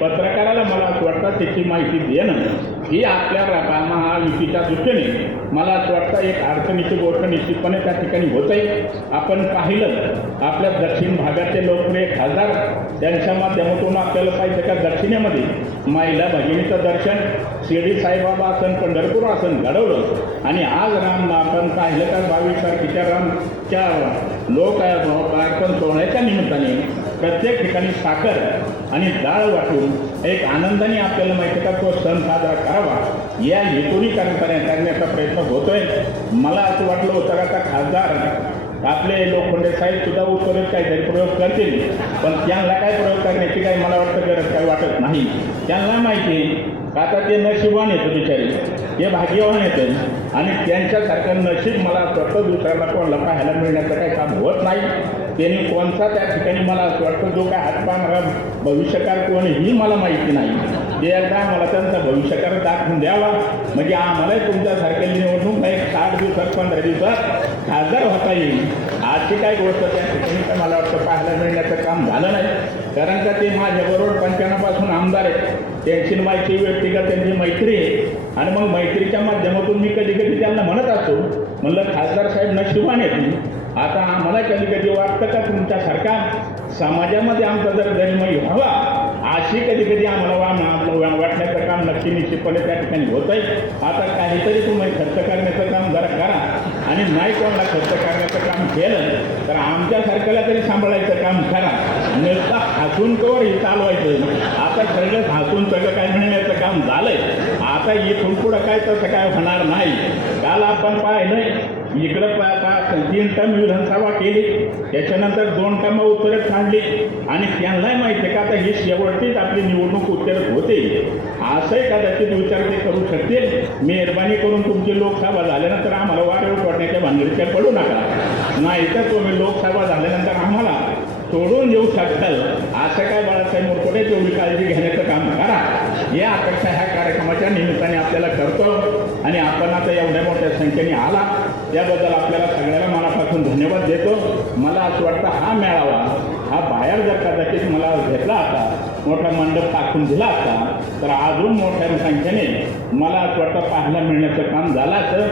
पत्रकाराला मला स्टोट त्याची माहिती देणं ही आपल्या रा- महायुतीच्या दृष्टीने मला असं वाटतं एक अडचणीची गोष्ट निश्चितपणे त्या ठिकाणी होत आहे आपण पाहिलं आपल्या दक्षिण भागाचे लोकप्रिय खासदार त्यांच्या माध्यमातून आपल्याला पाहिजे का दक्षिणेमध्ये महिला भगिनीचं दर्शन शिर्डी साईबाबा आसन पंढरपूर आसन घडवलं. आणि आज राम आपण पाहिलं का बावीस तारखेच्या रामच्या लोक अर्पण सोहळ्याच्या निमित्ताने प्रत्येक ठिकाणी साखर आणि डाळ वाटून एक आनंदाने आपल्याला माहिती का तो सण साजरा करावा या हेतूने करण्या करण्याचा प्रयत्न होतोय. मला असं वाटलं होतं का आता खासदार आपले लोखंडे साहेब सुद्धा उत्तरेत काहीतरी प्रयोग करतील पण त्यांना काय प्रयोग करण्याची काही मला वाटतं गरज काही वाटत नाही. त्यांना माहिती आहे आता ते नशिबान येतं बिचारी हे भाग्यवान येतं आणि त्यांच्यासारखं नशीब मला स्वतः दुसऱ्याला कोणाला पाहायला मिळण्याचं काही काम होत नाही. त्यांनी कोणता त्या ठिकाणी मला असं वाटतं जो काय हातपा मला भविष्यकार कोण ही मला माहिती नाही. ते एकदा मला त्यांचा भविष्यकार दाखवून द्यावा. म्हणजे आम्हालाही तुमच्यासारख्या निवडणूक एक साठ दिवसात पंधरा दिवसात खासदार होता येईल. आजची काय गोष्ट त्या ठिकाणी तर मला वाटतं पाहायला मिळण्याचं काम झालं नाही. कारण का ते माझ्याबरोबर पंच्याण्णवपासून आमदार आहेत. त्यांची माहिती व्यक्तिगत त्यांची मैत्री आहे. आणि मग मैत्रीच्या माध्यमातून मी कधी कधी त्यांना म्हणत असतो म्हणलं खासदार साहेब नशिबाने येतील आता आम्हाला कधी कधी वाटतं का तुमच्यासारखा समाजामध्ये आमचा जर जन्मय व्हावा अशी कधी कधी आम्हाला वाटण्याचं काम नक्की निश्चितपणे त्या ठिकाणी होत आहे आता काहीतरी तुम्ही खर्च करण्याचं काम जरा करा. आणि नाही कोणाला खर्च करण्याचं काम केलं तर आमच्यासारख्याला तरी सांभाळायचं काम करा. नुसतं हसून कवर हे चालवायचं. आता सगळं हसून सगळं काय म्हणण्याचं काम झालंय. आता इथून पुढं काय तसं काय होणार नाही. काल आपण पाहिलं इकडं पा तीन टर्म विधानसभा केली. त्याच्यानंतर दोन टर्म उत्तरेत काढली आणि त्यांनाही माहिती आहे का आता ही शेवटचीच आपली निवडणूक उत्तरेत होते. असंही कदाचित विचार ते करू शकतील. मेहरबानी करून तुमची लोकसभा झाल्यानंतर आम्हाला वाटेवर पडण्याच्या भानगडीच्या पडू नका. नाहीतर तुम्ही लोकसभा झाल्यानंतर आम्हाला सोडून देऊ शकताल. असं काय बाळासाहेब मोरकोटे तेवढी काळजी घेण्याचं काम करा. या अपेक्षा ह्या कार्यक्रमाच्या निमित्ताने आपल्याला करतो. आणि आपण आता एवढ्या मोठ्या संख्येने आला त्याबद्दल आपल्याला सगळ्याला मनापासून धन्यवाद देतो. मला असं वाटतं हा मेळावा हा बाहेर जर कदाचित मला घेतला असता मोठा मंडप टाकून दिला असता तर अजून मोठ्या संख्येने मला असं वाटतं पाहायला मिळण्याचं काम झालं असं